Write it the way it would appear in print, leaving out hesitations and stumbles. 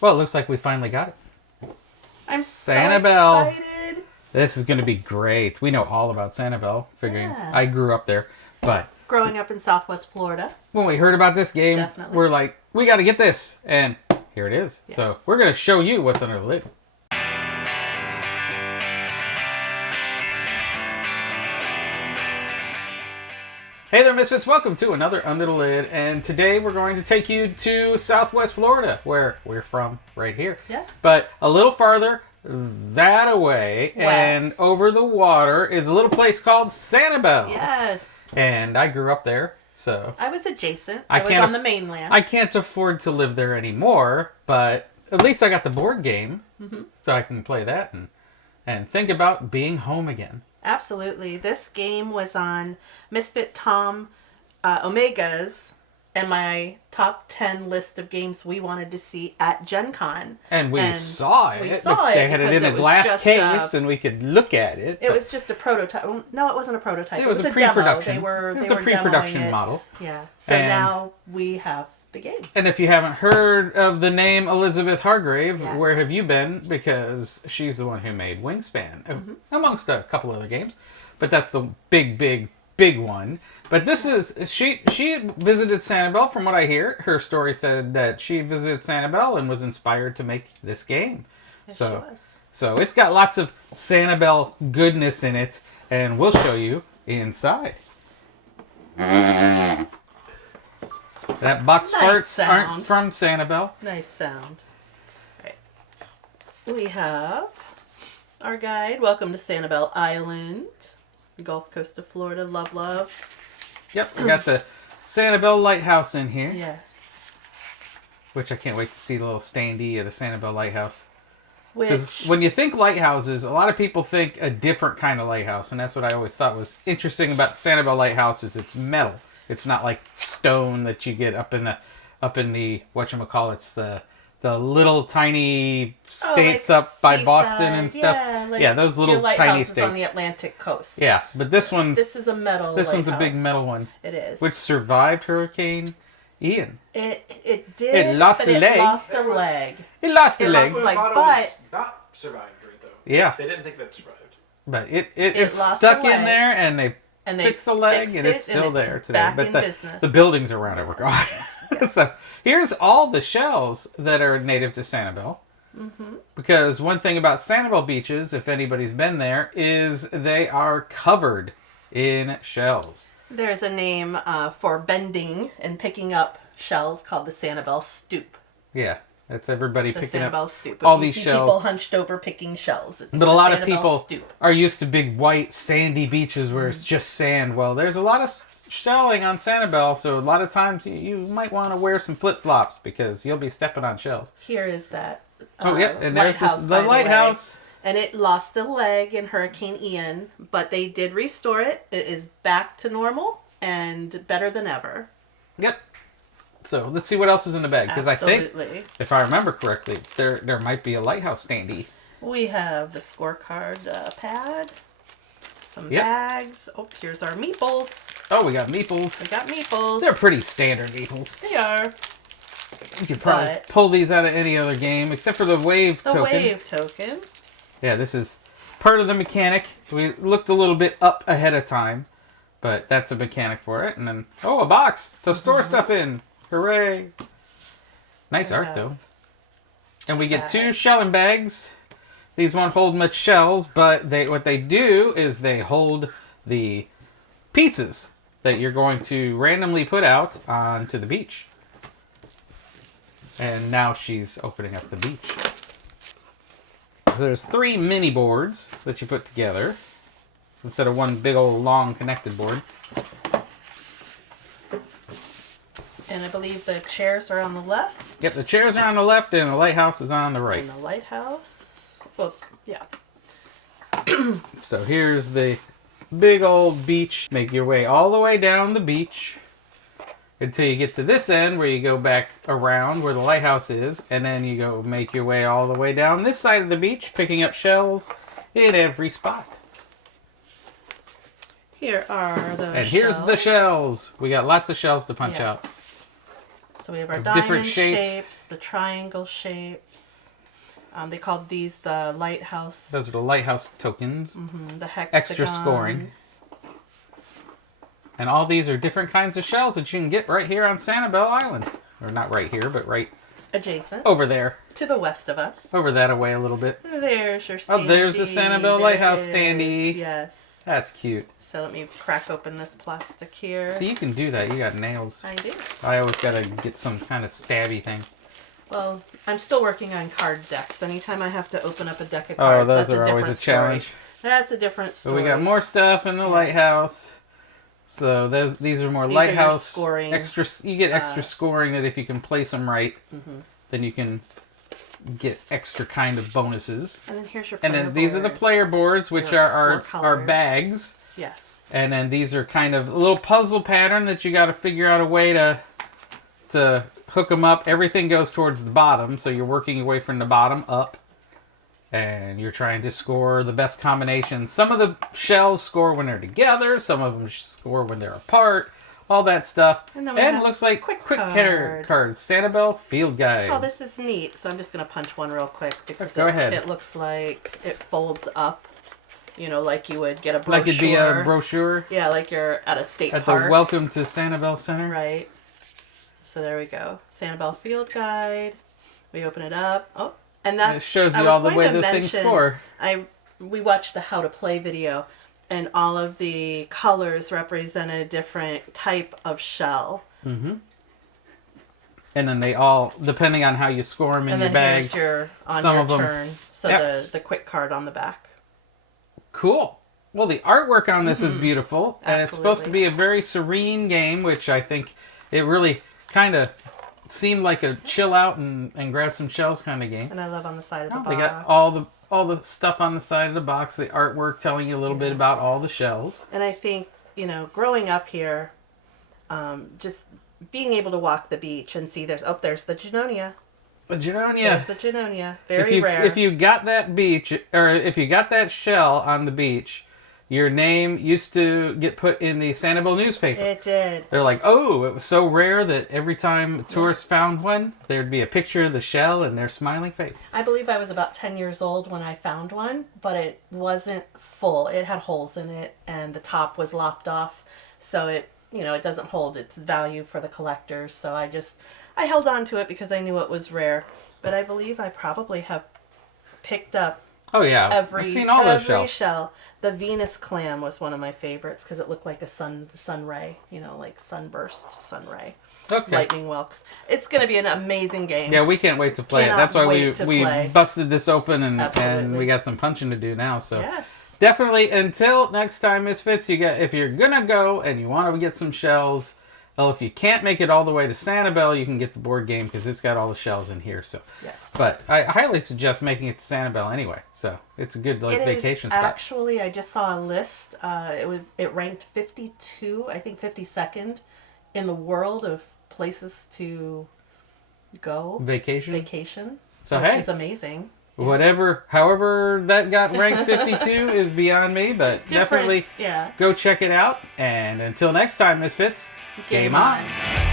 Well, it looks like we finally got it. I'm Sanibel. so excited. This is going to be great. We know all about Sanibel, figuring Yeah. I grew up there. But Growing up in Southwest Florida. when we heard about this game, Definitely. we're like, we got to get this. And here it is. Yes. So we're going to show you what's under the lid. Hey there, Misfits. Welcome to another Under the Lid. And today we're going to take you to Southwest Florida, where we're from right here. Yes. But a little farther that away and West. over the water is a little place called Sanibel. Yes. And I grew up there, so I was adjacent. I I was can't on the mainland. I can't afford to live there anymore, but at least I got the board game, so I can play that and think about being home again. Absolutely. This game was on Misfit Tom Omega's and my top 10 list of games we wanted to see at Gen Con. And we saw it. We saw it They had it in because a it was glass just case, and we could look at it. It was just a prototype. Well, no, it wasn't a prototype. It was a demo. pre-production. They were It was they a were pre-production demoing it. model. Yeah. So And- now we have the game. And if you haven't heard of the name Elizabeth Hargrave, Yes. where have you been? Because she's the one who made Wingspan, amongst a couple other games. But that's the big one. But this is, she visited Sanibel, from what I hear. Her story said that she visited Sanibel and was inspired to make this game. Yes, So, she was. so it's got lots of Sanibel goodness in it, and we'll show you inside. That box Nice farts sound. aren't from Sanibel. Nice sound. Right. We have our guide. Welcome to Sanibel Island, Gulf Coast of Florida. Love, love. Yep, we got the Sanibel Lighthouse in here, Yes. which I can't wait to see the little standee of the Sanibel Lighthouse. Because Which when you think lighthouses, a lot of people think a different kind of lighthouse, and that's what I always thought was interesting about the Sanibel Lighthouse is it's metal. It's not like stone that you get up in the whatchamacallits, the little tiny states like up by seaside. Boston and stuff. Yeah, Those your little lighthouse tiny is states. on the Atlantic coast. Yeah, but this one's This is a metal. one's a big lighthouse. metal one, It is. which survived Hurricane Ian. It did. It lost but a it leg. lost a leg. It lost a It leg. lost a leg. thought but- it was not survived right though. Yeah. They didn't think that survived. But it's lost stuck a in leg, there, and they and they fixed the leg, fixed and it, it's still and there it's today. back But in the business. buildings around it were gone. Yes. So here's all the shells that are native to Sanibel. Because one thing about Sanibel beaches, if anybody's been there, is they are covered in shells. There's a name for bending and picking up shells called the Sanibel stoop. Yeah, that's everybody The picking Sanibel up stoop. all If you these see shells. people hunched over picking shells. It's But the a lot of Sanibel people stoop. are used to big white sandy beaches where it's just sand. Well, there's a lot of shelling on Sanibel, so a lot of times you might want to wear some flip-flops because you'll be stepping on shells. Here is that. Oh, yeah, and there's lighthouse, the by way. lighthouse. And it lost a leg in Hurricane Ian, but they did restore it. It is back to normal and better than ever. Yep. So let's see what else is in the bag, because I think, Absolutely. if I remember correctly, there might be a lighthouse standee. We have the scorecard pad, some Yep. bags. Oh, here's our meeples. Oh, we got meeples. We got meeples. They're pretty standard meeples. They are. You could probably But- pull these out of any other game, except for the wave The token. wave token. Yeah, this is part of the mechanic. We looked a little bit up ahead of time, but that's a mechanic for it. And then, oh, a box to store stuff in. Hooray. Nice We art, have though. And we get two bags. shelling bags. These won't hold much shells, but what they do is they hold the pieces that you're going to randomly put out onto the beach. And now she's opening up the beach. There's 3 mini boards that you put together instead of one big old long connected board. And I believe the chairs are on the left. Yep, the chairs are on the left and the lighthouse is on the right. And the lighthouse. Well, yeah. So here's the big old beach. Make your way all the way down the beach until you get to this end where you go back around where the lighthouse is, and then you go make your way all the way down this side of the beach, picking up shells in every spot. Here are the And here's the shells. We got lots of shells to punch out. So we have our Of diamond different shapes. shapes, the triangle shapes. They called these the Lighthouse. Those are the Lighthouse tokens. The hexagons. Extra scoring. And all these are different kinds of shells that you can get right here on Sanibel Island. Or not right here, but right Adjacent. over there. To the west of us. Over that away a little bit. There's your standee. Oh, there's the Sanibel There Lighthouse it is. standee. Yes. That's cute. So let me crack open this plastic here. See, you can do that. You got nails. I do. I always gotta get some kind of stabby thing. Well, I'm still working on card decks. Anytime I have to open up a deck of Oh, cards, those that's are a always different a challenge. story. That's a different So story. we got more stuff in the Yes. Lighthouse. So these are more These are your Lighthouse scoring, extra. You get extra scoring that if you can place them right, then you can get extra kind of bonuses. And then here's your And player then these are the boards. player boards, which Your are four our colors. bags. Yes. And then these are kind of a little puzzle pattern that you got to figure out a way to hook them up. Everything goes towards the bottom, so you're working your way from the bottom up. And you're trying to score the best combinations. Some of the shells score when they're together. Some of them score when they're apart. All that stuff. And then we And have looks like quick quick card. cards. Sanibel Field Guide. Oh, this is neat. So I'm just going to punch one real quick because Go ahead. it looks like it folds up. You know, like you would get a brochure. like it'd be a brochure Yeah, like you're at a state at park. the Welcome to Sanibel Center. Right. So there we go. Sanibel Field Guide. We open it up. Oh, and that It shows you all the way the things score. We watched the How to Play video, and all of the colors represent a different type of shell. Mm-hmm. And then they all, depending on how you score them in And your then bag. here's your on some your of 'em- turn. So Yep. the quick card on the back. Cool. Well, the artwork on this is beautiful, and it's supposed to Absolutely. be a very serene game, which I think it really kind of seemed like a chill out and grab some shells kind of game. And I love on the side of the box. They got all the stuff on the side of the box, the artwork telling you a little bit about all the shells. And I think, growing up here, just being able to walk the beach and see there's the Junonia. But Junonia, There's the Junonia. Very rare. if you got that beach, or if you got that shell on the beach, your name used to get put in the Sanibel newspaper. It did. They're like, oh, it was so rare that every time tourists found one, there'd be a picture of the shell and their smiling face. I believe I was about 10 years old when I found one, but it wasn't full. It had holes in it, and the top was lopped off, so it doesn't hold its value for the collectors. So I held on to it because I knew it was rare. But I believe I probably have picked up Oh yeah, every I've seen all those every shells. shell. The Venus clam was one of my favorites because it looked like a sun ray, like sunburst, sun ray. Okay. Lightning Welks. It's going to be an amazing game. Yeah, we can't wait to play it. Cannot That's why wait to we play. busted this open and Absolutely. we got some punching to do now. So Yes. definitely until next time, Misfits, if you're gonna go and you want to get some shells, well, if you can't make it all the way to Sanibel, you can get the board game because it's got all the shells in here. So, Yes. but I highly suggest making it to Sanibel anyway. So it's a good It vacation is spot. actually, I just saw a list. It ranked 52, I think 52nd in the world of places to go Vacation. So which hey, is amazing. however that got ranked 52 is beyond me, but Different, definitely yeah. go check it out. And until next time, Misfits, game on.